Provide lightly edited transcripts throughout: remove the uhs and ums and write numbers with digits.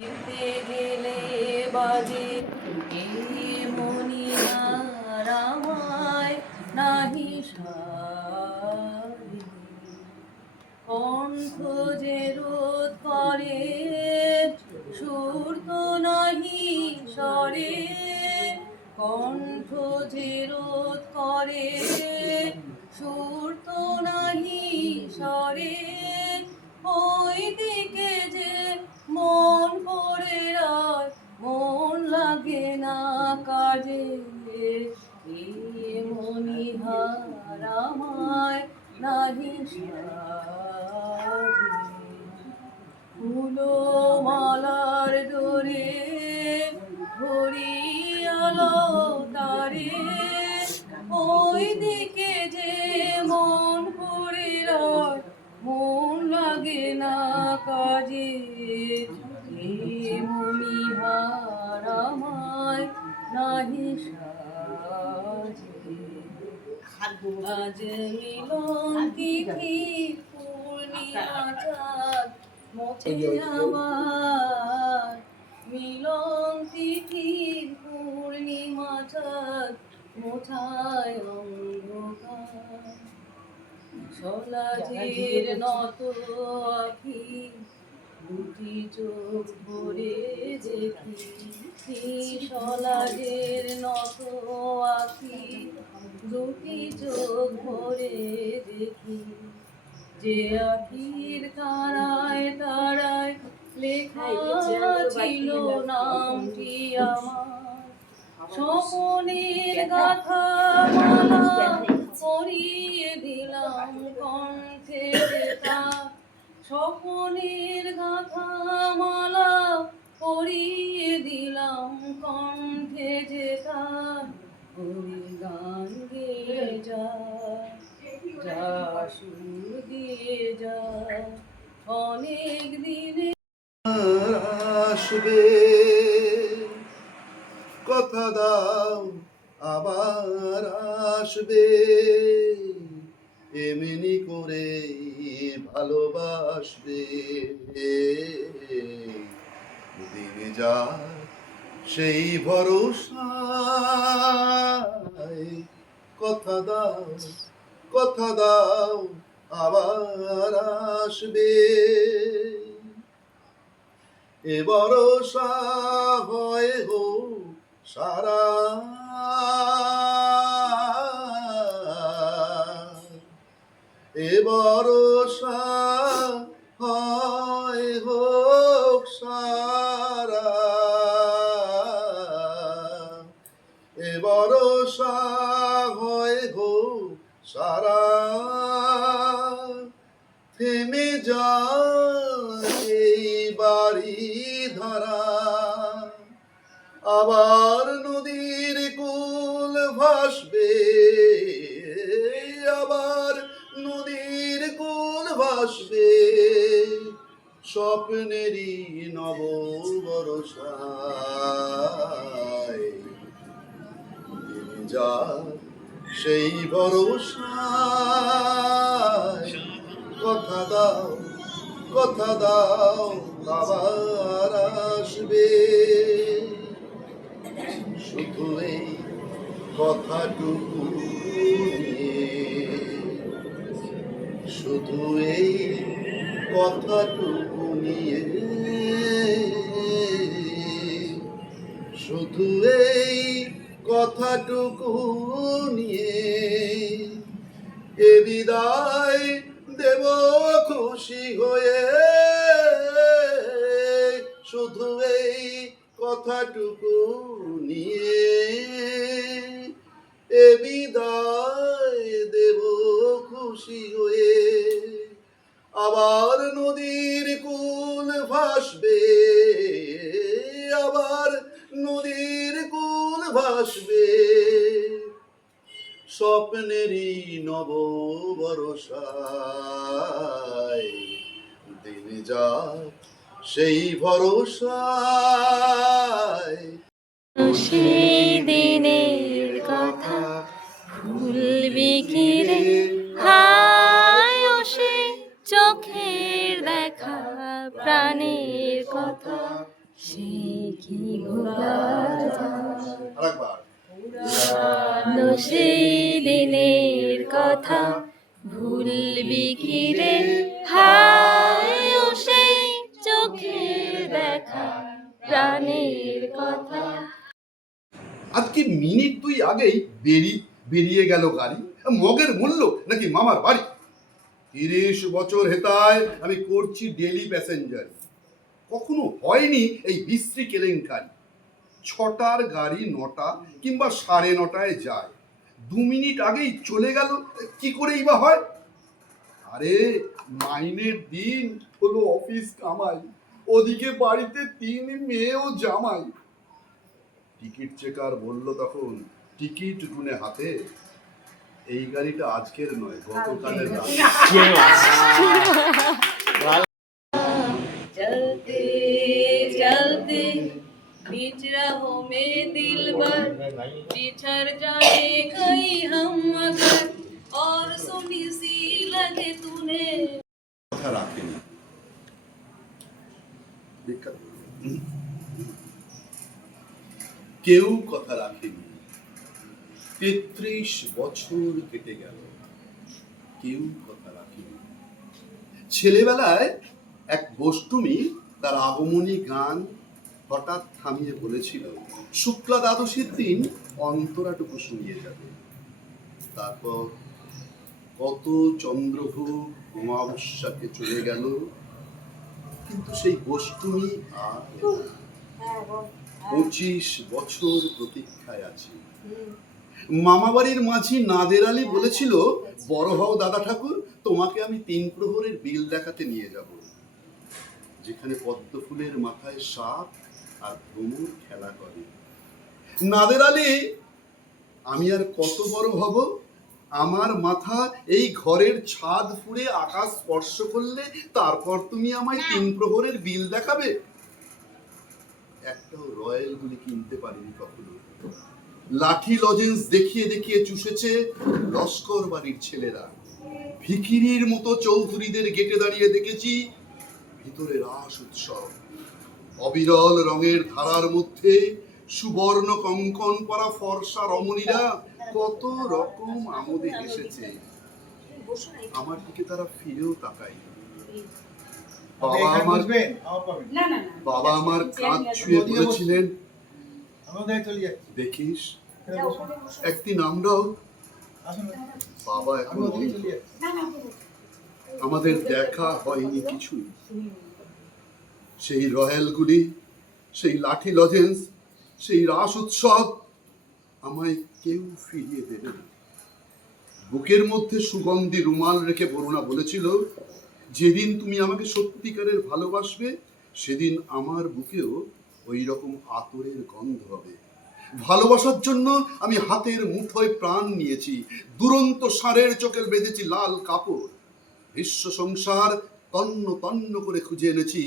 যেতে গেলে বাজে এ মনিহার আমায় নাহি সারে, কণ্ঠ যে রোধ করে সুর তো নাহি সরে, কণ্ঠ যে রোধ করে সুর তো নাহি সরে, ওই দিকে যে মন পড়ে রয় মন লাগে না কাজে, এ মনিহার আমায় নাহি সাজে। ফুলো মালার ডোরে ধরিয়ালো তারে, ওই দিকে যে মন পড়ে রয় মন লাগে না কাজে, এ মনিহার আমায় নাহি সাজে। আজ মিলন তিথি পূর্ণিমা চাঁদ মোছে আমার, মিলন তিথি পূর্ণিমা চাঁদ মোছায় অন্ধকার, সলাজের নত আখি দুটি চোখ ভরে দেখি, সলাজের নত আখি দুটি চোখ ভরে দেখি, যে আখির তারায় তারায় লেখা ছিল নামটি আমার, স্বপনের গাথা মালা পরিয়ে দিলাম কণ্ঠে তার, স্বপনের গাথা মালা পরিয়ে দিলাম কণ্ঠে যে তার, ওই গান গেয়ে যা যা সুর দিয়ে যা অনেক দিনে আসবে, কথা দাও আবার আসবে, এমনি করে ভালোবাসবে, দিনে যা সেই ভরসায়, কথা দাও আবার আসবে, এ ভরসা হয় গো সারা, এ ভরসা হয় হোক সারা, এ ভরসা হয় গো সারা, থেমে যায় এই বাড়ি ধারা, আবার নদীর কুল ভাসবে, আবার নদীর কুল ভাসবে, স্বপ্নেরই নব বরসায়, যা সেই ভরসায়, কথা দাও আবার আসবে, শুধু এই কথাটুকু নিয়ে, শুধু এই কথাটুকু নিয়ে, শুধু এই কথাটুকু নিয়ে, এ বিদায় দেব খুশি হয়ে, শুধু এই কথাটুকু নিয়ে, এ বিদায় দেব খুশি হয়ে, আবার নদীর কুল ভাসবে, আবার নদীর কুল ভাসবে, স্বপ্নেরই নব ভরসায়, দিন যা সেই ভরসায়, সেই দিনের কথা ভুলবি কি রে, হায় ও সে চোখের দেখা প্রাণের কথা সে কি ভোলা যায় আরেকবার। পুরানো সেই দিনের কথা ভুলবি কি রে হায় ও সেই চোখের দেখা প্রাণের কথা। আজকে মিনিট দুই আগেই বেরিয়ে গেল গাড়ি, মগের মূল্য নাকি মামার বাড়ি। 30 বছর হেতায় আমি করছি ডেলি প্যাসেঞ্জার, কখনো হয়নি এই বিশ্রী কেলেঙ্কারি। 6টার গাড়ি 9টা কিংবা 9:30 যায়, 2 মিনিট আগেই চলে গেল, কি করেই বা হয়? আরে মাইনের দিন হলো অফিস কামাই, ওদিকে বাড়িতে 3 মেয়ে ও জামাই। টিকিট চেকার বলল তখন টিকিট গুনে হাতে, এই গাড়িটা আজকের নয় গতকালের রাতে। चलते चलते बीच राहों में दिलबर बिछड़ जाए कहीं हम अगर और सुनी सी लगे तूने। কথা রাখেনি। বিখ্যাত। কেউ কথা রাখেনি। 33 বছর কেটে গেল, কেউ কথা রাখেনি। ছেলেবেলায় এক বষ্টুমি তার আগমনী গান হঠাৎ থামিয়ে বলেছিল, শুক্লা দ্বাদশীর দিন অন্তরাটুকু শুনিয়ে যাবে। তারপর কত চন্দ্রভোগ অমাবস্যাকে চলে গেল, কিন্তু সেই বষ্টুমি আর 25 বছর প্রতীক্ষায় আছে। মামাবাড়ির মাঝি নাদের আলী বলেছিল, বড় হও দাদা ঠাকুর, তোমাকে আমি 3 প্রহরের বিল দেখাতে নিয়ে যাব, যেখানে পদ্ম ফুলের মাথায় সাপ আর ভ্রমর খেলা করে। নাদের আলী, আমি আর কত বড় হব, আমার মাথা এই ঘরের ছাদ ফুঁড়ে আকাশ স্পর্শ করলে তারপর তুমি আমায় 3 প্রহরের বিল দেখাবে? একটাও রয়্যাল গুলি কিনতে পারিনি কখনো। লাঠি লজেন্স দেখিয়ে দেখিয়ে চুষেছে লস্কর বাড়ির ছেলেরা। ভিখিরির মতো চৌধুরীদের গেটে দাঁড়িয়ে দেখেছি ভিতরে রাস উৎসব। অবিরল রঙের ধারার মধ্যে সুবর্ণ কঙ্কন পরা ফর্সা রমণীরা কত রকম আমোদে হেসেছে। আমার দিকে তারা ফিরেও তাকায়। বাবা আমার কাঁধ ছুঁয়ে বলেছিলেন, দেখিস একদিন আমরাও। বাবা এখন আমাদের দেখা হয়নি কিছুই। সেই রয়্যালগুলি, সেই লাঠি লজেন্স, সেই রাস উৎসব আমায় কেউ ফিরিয়ে দেবে না। বুকের মধ্যে সুগন্ধি রুমাল রেখে বরুণা বলেছিল, যেদিন তুমি আমাকে সত্যিকারের ভালোবাসবে সেদিন আমার বুকেও ওই রকম আতরের গন্ধ হবে। ভালোবাসার জন্য আমি হাতের মুঠোয় প্রাণ নিয়েছি, দুরন্ত ষাঁড়ের চোখে বেঁধেছি লাল কাপড়। বিশ্ব সংসার তন্ন তন্ন করে খুঁজে এনেছি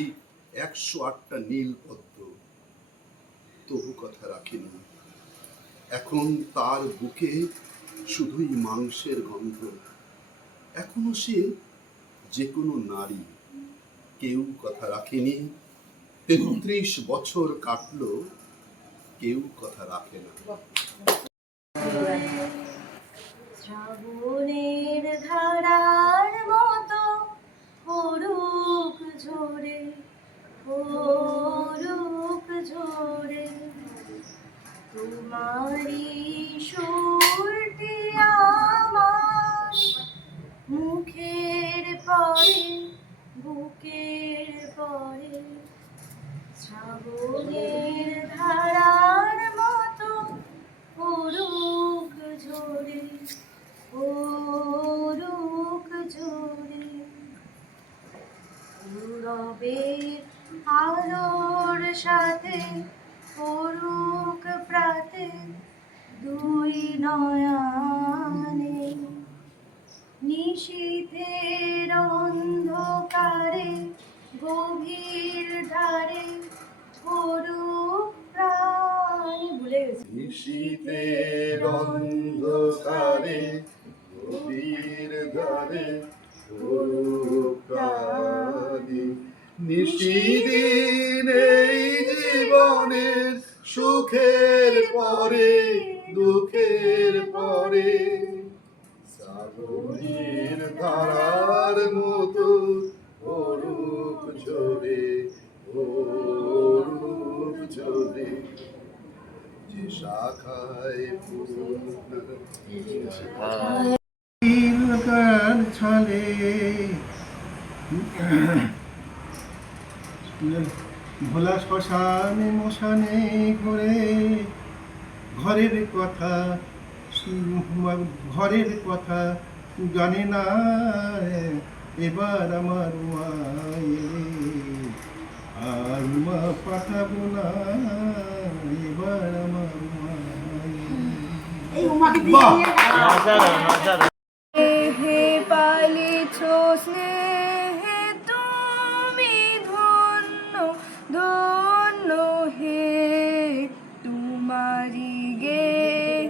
108টা নীল পদ্ম, তবু কথা রাখিনি। এখন তার বুকে শুধুই মাংসের গন্ধ। এখনো সে যে কোনো নারী, কেউ কথা রাখেনি। 33 বছর কাটলো, কেউ কথা রাখে না। শ্রাবণের ধারার মতো পড়ুক ঝরে, পড়ুক ঝরে তোমারি সুরটি আমার মুখের পরে, বুকের পরে। শ্রাবণের ধারার মতো পড়ুক ঝরে, পড়ুক ঝরে পূরবের আলোর সাথে পড়ুক প্রাতে দুই নয়নে। নিশীথের অন্ধকারে গভীর ধারে পড়ুক প্রাণ। ভুলে গেছি। নিশীথের অন্ধকারে গভীর ধারে পড়ুক প্রাণী, নিশিদিন এই যে জীবনের সুখের পরে দুঃখের পরে শ্রাবণের ধারার মতো অরূপ ঝরে অরূপ ঝরে যে শাখায় গান ছলে ভোলা শ্মশানে মশানে ঘুরে ঘরের কথা জানে না এবার আমার মা এলে আর মা পাঠাবো না এবার আমার মা হে পালিছ স্নেহে তুমি ধন্য ধন্য হে তোমারি গে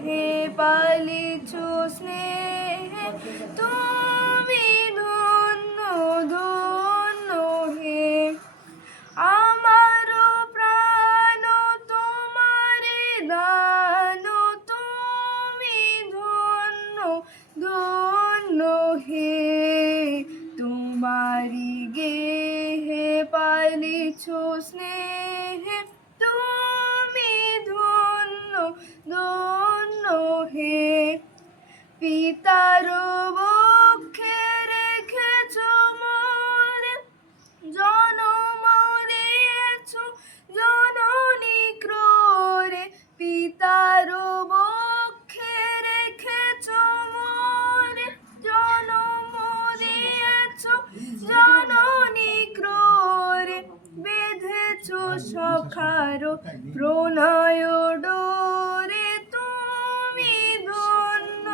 হে পালিছ স্নেহে তুমি ধন্য ধন্য হে আমার প্রাণ তোমারে দান তুমি ধন্য ধন্য হে তোমারি গে হে পালিছ স্নেহে তুমি ধন্য ধন্য হে পিতার বক্ষে রেখেছ মোরে জনম দিয়েছ জননী ক্রোরে পিতার বক্ষে রেখেছ মোরে জনম দিয়েছ জননী ক্রোরে বেঁধেছ সখার প্রণয় ডোরে তুমি ধন্য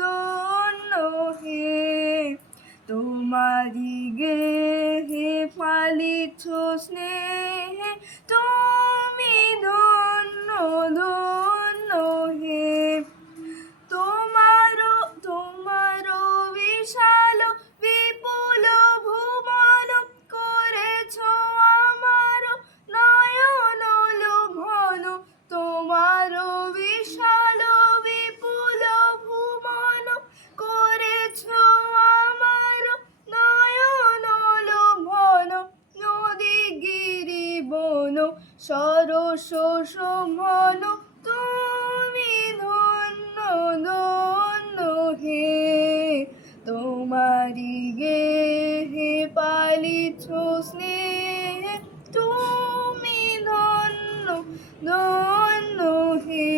ধন্য হে তোমারি গে হে পালিছ স্নেহে তুমি ধন্য ধন্য হে তোমার বিশাল বিপুল ভুবন করেছ আমার নয়ন লোভন তোমার বিশাল বিপুল ভুবন করেছ আমার নয়ন লোভন নদী গিরি বন সরস সমন তুমি ধন্য ধন্য হে তোমারি গে হে পালিছ স্নেহে তুমি ধন্য ধন্য হে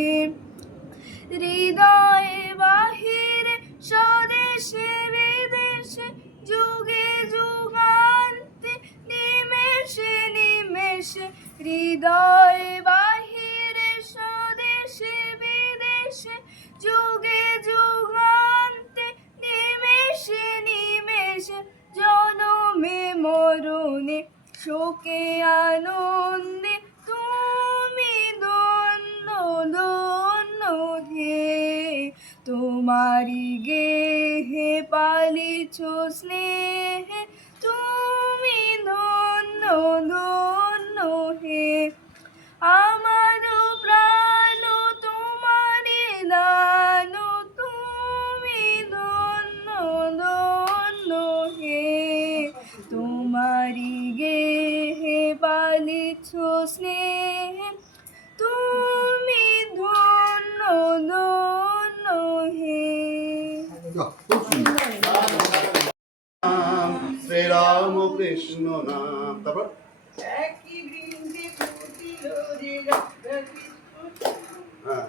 হৃদয়ে বাহিরে স্বদেশে বিদেশে যুগে যুগান্তে নিমেষে নিমেষে হৃদয়ে বাহিরে স্বদেশে বিদেশে যুগে যুগান্তে নিমেষে নিমেষে জনমে মরণে শোকে আনন্দে তুমি ধন্য ধন্য হে তোমারি গে হে পালিছ স্নেহে তুমি ধন্য ধন্য হে আমার প্রাণ তোমারে দান তুমি ধন্য ধন্য হে তোমারি গে হে পালিছ স্নেহে তুমি ধন্য ধন্য হে শ্রীরাম কৃষ্ণ নাম তারপর একই বৃন্দে ফুটিল রে রাধাকৃষ্ণ হ্যাঁ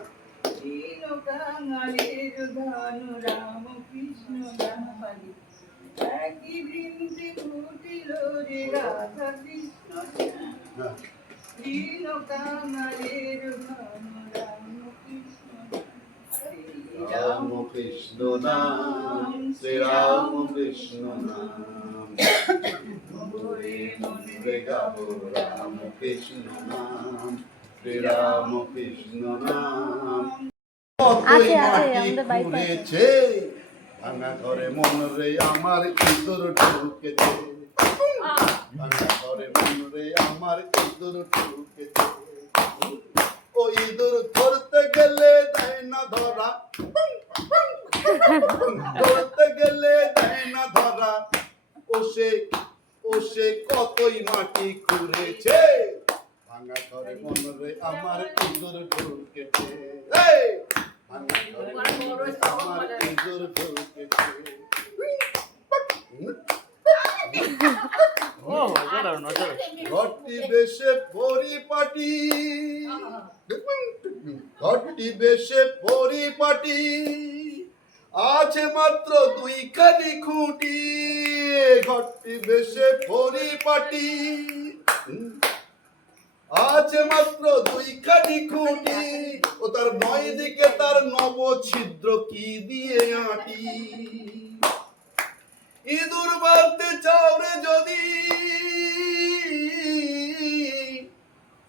দীন কাঙালের ধন রাম কৃষ্ণ নাম পালি একই বৃন্দে ফুটিল রে রাধাকৃষ্ণ হ্যাঁ দীন কাঙালের ধন রাম কৃষ্ণ রাম কৃষ্ণ নাম শ্রীরাম কৃষ্ণ নাম মরে মনে রে গাবো রাম কৃষ্ণ নাম শ্রীরাম কৃষ্ণ নাম কতই মাটি খুঁড়েছে ভাঙা ঘরে মন রে আমার ইঁদুর ঢুকেছে ভাঙা ঘরে মন রে আমার ইঁদুর ঢুকেছে ইঁদুর ধরতে গেলে দেয় না ধরা, ধরতে গেলে দেয় না ধরা, ও সে কতই মাটি খুঁড়েছে, ভাঙা ঘরে মনরে আমার ইঁদুর ঢুকেছে, এই! ভাঙা ঘরে মনরে আমার ইঁদুর ঢুকেছে। ঘরটি বেশে পরিপাটি, ঘরটি বেশে পরিপাটি, আছে মাত্র দুইখানি খুঁটি, ঘরটি বেশে পরিপাটি, আছে মাত্র দুইখানি খুঁটি, ও তার 9 দিকে তার নব ছিদ্র কি দিয়ে আঁটি, ইঁদুর মারতে চাও রে যদি,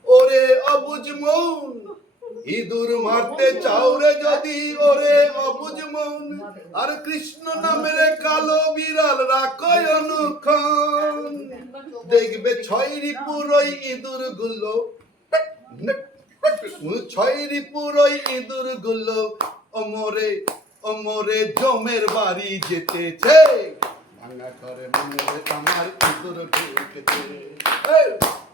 ওরে অবুঝ মন, ইঁদুর মারতে চাও রে যদি, ওরে অবুঝ মন, আর কৃষ্ণ নামের কালো বিড়াল রাখো অনুক্ষণ, দেখবে 6 রিপুর ওই ইঁদুর গুলো, 6 রিপুর ওই ইঁদুর গুলো অমরে জমের বাড়ি যেতেছে, ভাঙা ঘরে মনরে আমার ইঁদুর ঢুকেছে,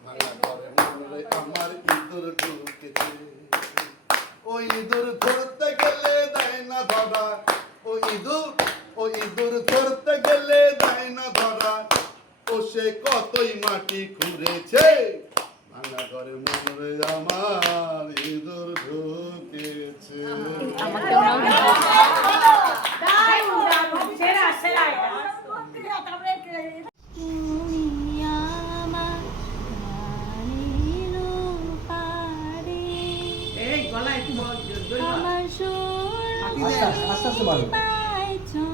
ভাঙা ঘরে মনরে আমার ইঁদুর ঢুকেছে, ওই ইঁদুর ধরতে গেলে দেয় না ধরা, ওই ইঁদুর ধরতে গেলে দেয় না ধরা, ও সে কতই মাটি খুঁড়েছে, ভাঙা ঘরে মনরে আমার ইঁদুর ঢুকেছে। এই গলা একটু বড় জোরে বল। আমার সুর পাইছো